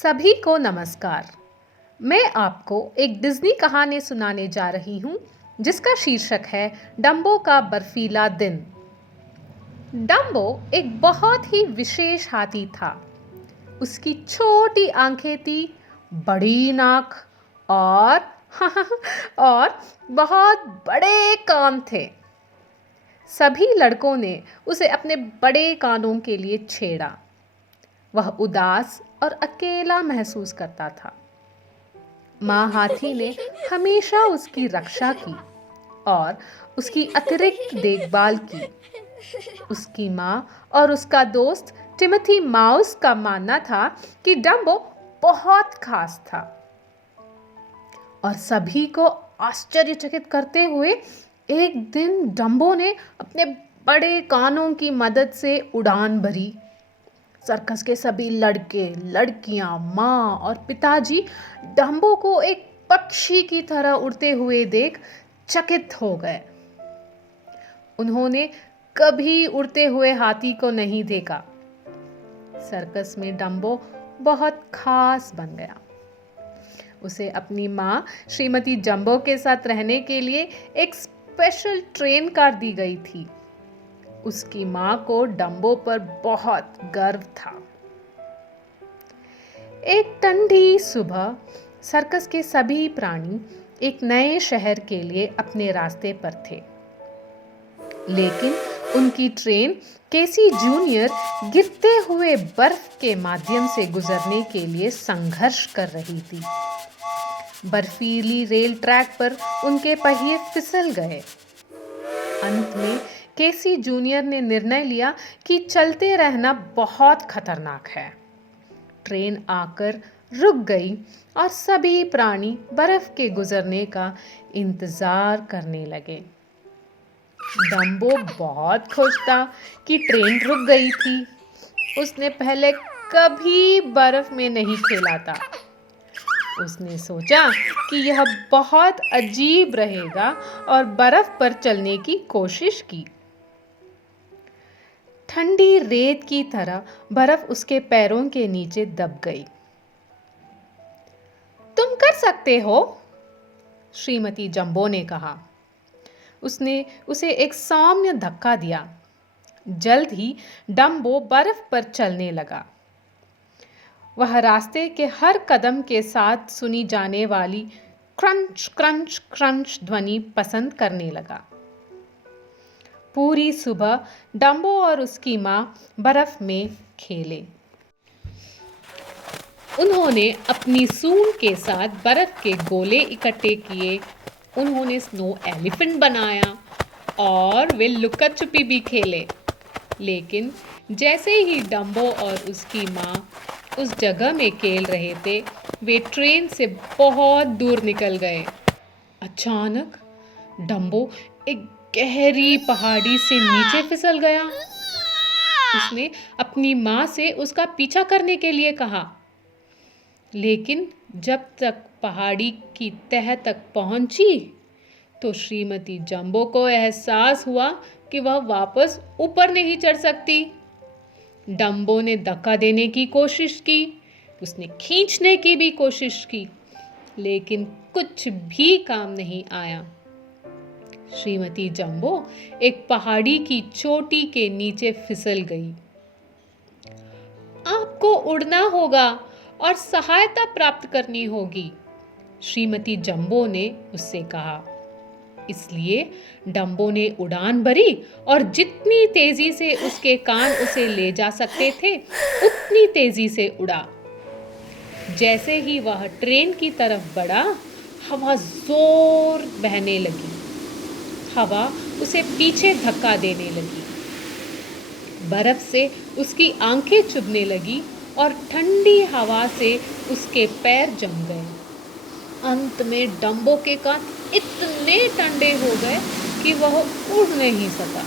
सभी को नमस्कार। मैं आपको एक डिज्नी कहानी सुनाने जा रही हूँ जिसका शीर्षक है डम्बो का बर्फीला दिन। डम्बो एक बहुत ही विशेष हाथी था। उसकी छोटी आंखें थी, बड़ी नाक और और बहुत बड़े कान थे। सभी लड़कों ने उसे अपने बड़े कानों के लिए छेड़ा। वह उदास और अकेला महसूस करता था। माँ हाथी ने हमेशा उसकी रक्षा की और उसकी अतिरिक्त देखभाल की। उसकी माँ और उसका दोस्त टिमोथी माउस का मानना था कि डम्बो बहुत खास था और सभी को आश्चर्यचकित करते हुए एक दिन डम्बो ने अपने बड़े कानों की मदद से उड़ान भरी। सर्कस के सभी लड़के, लड़कियां, माँ और पिताजी डम्बो को एक पक्षी की तरह उड़ते हुए देख चकित हो गए। उन्होंने कभी उड़ते हुए हाथी को नहीं देखा। सर्कस में डम्बो बहुत खास बन गया। उसे अपनी माँ श्रीमती जंबो के साथ रहने के लिए एक स्पेशल ट्रेन कार दी गई थी। उसकी माँ को डम्बो पर बहुत गर्व था। एक ठंडी सुबह सर्कस के सभी प्राणी एक नए शहर के लिए अपने रास्ते पर थे, लेकिन उनकी ट्रेन केसी जूनियर गिरते हुए बर्फ के माध्यम से गुजरने के लिए संघर्ष कर रही थी। बर्फीली रेल ट्रैक पर उनके पहिए फिसल गए। अंत में केसी जूनियर ने निर्णय लिया कि चलते रहना बहुत खतरनाक है। ट्रेन आकर रुक गई और सभी प्राणी बर्फ के गुजरने का इंतजार करने लगे। डम्बो बहुत खुश था कि ट्रेन रुक गई थी। उसने पहले कभी बर्फ में नहीं खेला था। उसने सोचा कि यह बहुत अजीब रहेगा और बर्फ पर चलने की कोशिश की। ठंडी रेत की तरह बर्फ उसके पैरों के नीचे दब गई। तुम कर सकते हो, श्रीमती जंबो ने कहा। उसने उसे एक सौम्य धक्का दिया। जल्द ही डम्बो बर्फ पर चलने लगा। वह रास्ते के हर कदम के साथ सुनी जाने वाली क्रंच क्रंच क्रंच ध्वनि पसंद करने लगा। पूरी सुबह डम्बो और उसकी माँ बर्फ में खेले। उन्होंने अपनी सूंड के साथ बर्फ के गोले इकट्ठे किए। उन्होंने स्नो एलिफेंट बनाया और वे लुका छुपी भी खेले। लेकिन जैसे ही डम्बो और उसकी माँ उस जगह में खेल रहे थे, वे ट्रेन से बहुत दूर निकल गए। अचानक डम्बो एक गहरी पहाड़ी से नीचे फिसल गया। उसने अपनी माँ से उसका पीछा करने के लिए कहा, लेकिन जब तक पहाड़ी की तह तक पहुंची तो श्रीमती जंबो को एहसास हुआ कि वह वापस ऊपर नहीं चढ़ सकती। डम्बो ने धक्का देने की कोशिश की, उसने खींचने की भी कोशिश की, लेकिन कुछ भी काम नहीं आया। श्रीमती जंबो एक पहाड़ी की चोटी के नीचे फिसल गई। आपको उड़ना होगा और सहायता प्राप्त करनी होगी, श्रीमती जंबो ने उससे कहा। इसलिए डम्बो ने उड़ान भरी और जितनी तेजी से उसके कान उसे ले जा सकते थे, उतनी तेजी से उड़ा। जैसे ही वह ट्रेन की तरफ बढ़ा, हवा जोर बहने लगी। हवा उसे पीछे धक्का देने लगी। बर्फ से उसकी आंखें चुभने लगी और ठंडी हवा से उसके पैर जम गए। अंत में डम्बो के कान इतने ठंडे हो गए कि वह उड़ नहीं सका।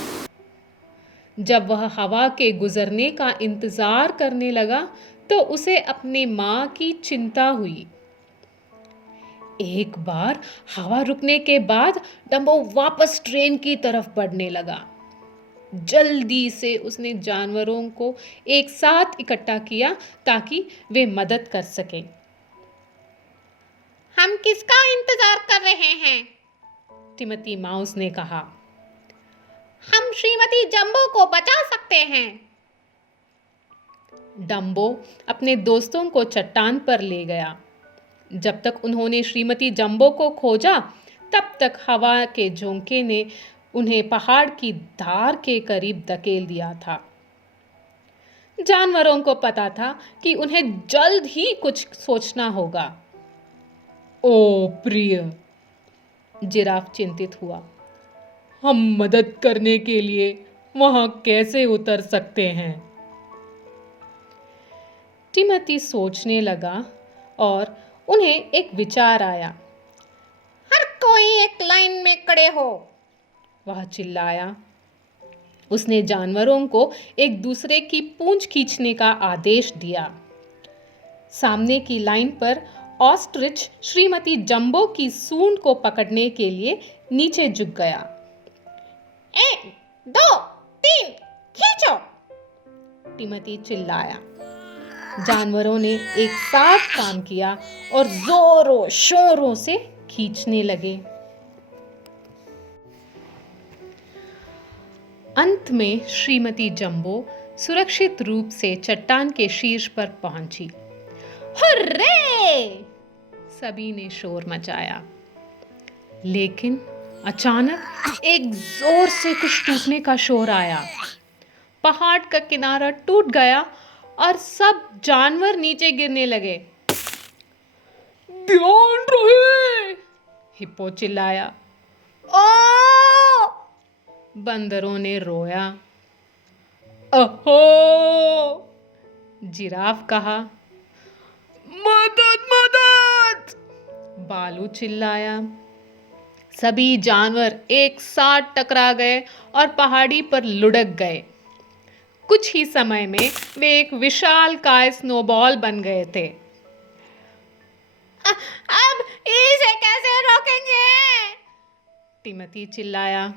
जब वह हवा के गुजरने का इंतजार करने लगा तो उसे अपनी माँ की चिंता हुई। एक बार हवा रुकने के बाद डम्बो वापस ट्रेन की तरफ बढ़ने लगा। जल्दी से उसने जानवरों को एक साथ इकट्ठा किया ताकि वे मदद कर सकें। हम किसका इंतजार कर रहे हैं? टिमोथी माउस ने कहा। हम श्रीमती जंबो को बचा सकते हैं। डम्बो अपने दोस्तों को चट्टान पर ले गया। जब तक उन्होंने श्रीमती जंबो को खोजा, तब तक हवा के झोंके ने उन्हें पहाड़ की धार के करीब धकेल दिया था। जानवरों को पता था कि उन्हें जल्द ही कुछ सोचना होगा। ओ प्रिय, जिराफ चिंतित हुआ, हम मदद करने के लिए वहां कैसे उतर सकते हैं? टिमोथी सोचने लगा और उन्हें एक विचार आया। हर कोई एक लाइन में खड़े हो, वह चिल्लाया। उसने जानवरों को एक दूसरे की पूंछ खींचने का आदेश दिया। सामने की लाइन पर ऑस्ट्रिच श्रीमती जंबो की सूंड को पकड़ने के लिए नीचे झुक गया। 1, 2, 3, खींचो, टिमोथी चिल्लाया। जानवरों ने एक साथ काम किया और जोरों शोरों से खींचने लगे। अंत में श्रीमती जंबो सुरक्षित रूप से चट्टान के शीर्ष पर पहुंची। हुर्रे! सभी ने शोर मचाया। लेकिन अचानक एक जोर से कुछ टूटने का शोर आया। पहाड़ का किनारा टूट गया और सब जानवर नीचे गिरने लगे। ध्यान रहे! हिप्पो चिल्लाया। बंदरों ने रोया। अहो! जिराफ कहा। मदद मदद! बालू चिल्लाया। सभी जानवर एक साथ टकरा गए और पहाड़ी पर लुढ़क गए। कुछ ही समय में वे एक विशालकाय स्नोबॉल बन गए थे। अब इसे कैसे रोकेंगे? टिमोथी चिल्लाया।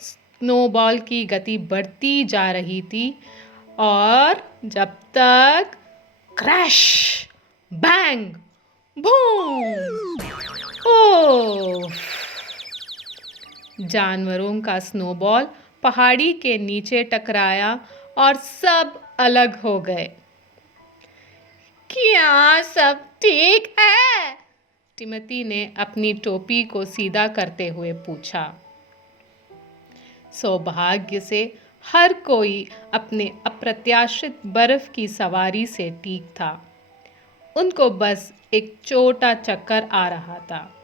स्नोबॉल की गति बढ़ती जा रही थी और जब तक क्रैश, बैंग, बूम! ओह! जानवरों का स्नोबॉल पहाड़ी के नीचे टकराया और सब अलग हो गए। क्या सब ठीक है? टिमोथी ने अपनी टोपी को सीधा करते हुए पूछा। सौभाग्य से हर कोई अपने अप्रत्याशित बर्फ की सवारी से ठीक था। उनको बस एक छोटा चक्कर आ रहा था।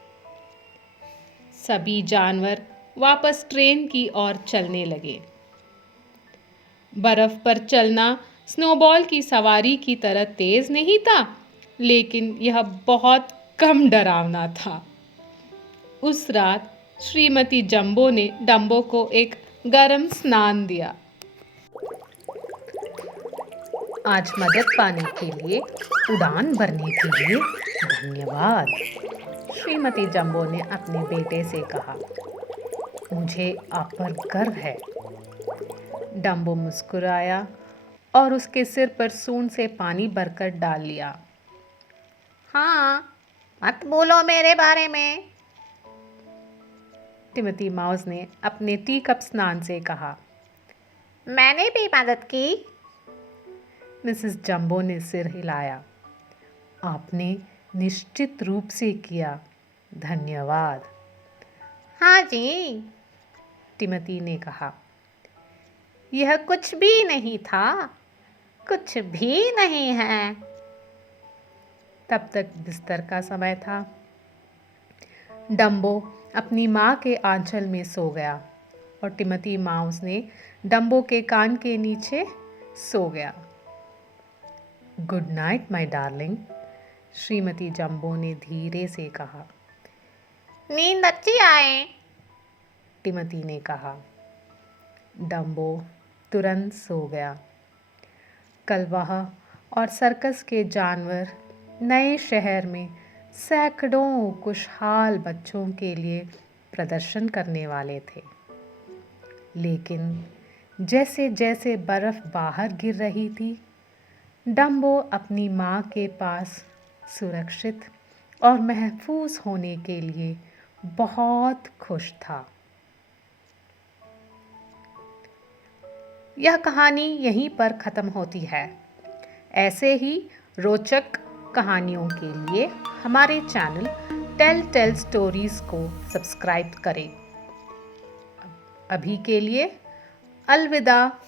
सभी जानवर वापस ट्रेन की ओर चलने लगे। बर्फ पर चलना स्नोबॉल की सवारी की तरह तेज नहीं था, लेकिन यह बहुत कम डरावना था। उस रात श्रीमती जंबो ने डम्बो को एक गर्म स्नान दिया। आज मदद पाने के लिए, उड़ान भरने के लिए धन्यवाद, श्रीमती जंबो ने अपने बेटे से कहा। मुझे आप पर गर्व है। डम्बो मुस्कुराया और उसके सिर पर सूंड से पानी भरकर डाल लिया। हाँ, मत बोलो मेरे बारे में, टिमोथी माउस ने अपने टी कप स्नान से कहा। मैंने भी मदद की, मिसेस जंबो ने सिर हिलाया। आपने निश्चित रूप से किया, धन्यवाद। हाँ जी, टिमोथी ने कहा। यह कुछ भी नहीं था, कुछ भी नहीं है। तब तक बिस्तर का समय था। डम्बो अपनी माँ के आंचल में सो गया और टिमोथी माउस ने डम्बो के कान के नीचे सो गया। Good night my darling, Shrimati jumbo ने धीरे से कहा। नींद अच्छी आए, टिमोथी ने कहा। डम्बो तुरंत सो गया। कल वह और सर्कस के जानवर नए शहर में सैकड़ों खुशहाल बच्चों के लिए प्रदर्शन करने वाले थे। लेकिन जैसे जैसे बर्फ बाहर गिर रही थी, डम्बो अपनी माँ के पास सुरक्षित और महफूज होने के लिए बहुत खुश था। यह कहानी यहीं पर ख़त्म होती है। ऐसे ही रोचक कहानियों के लिए हमारे चैनल टेल स्टोरीज़ को सब्सक्राइब करें। अभी के लिए अलविदा।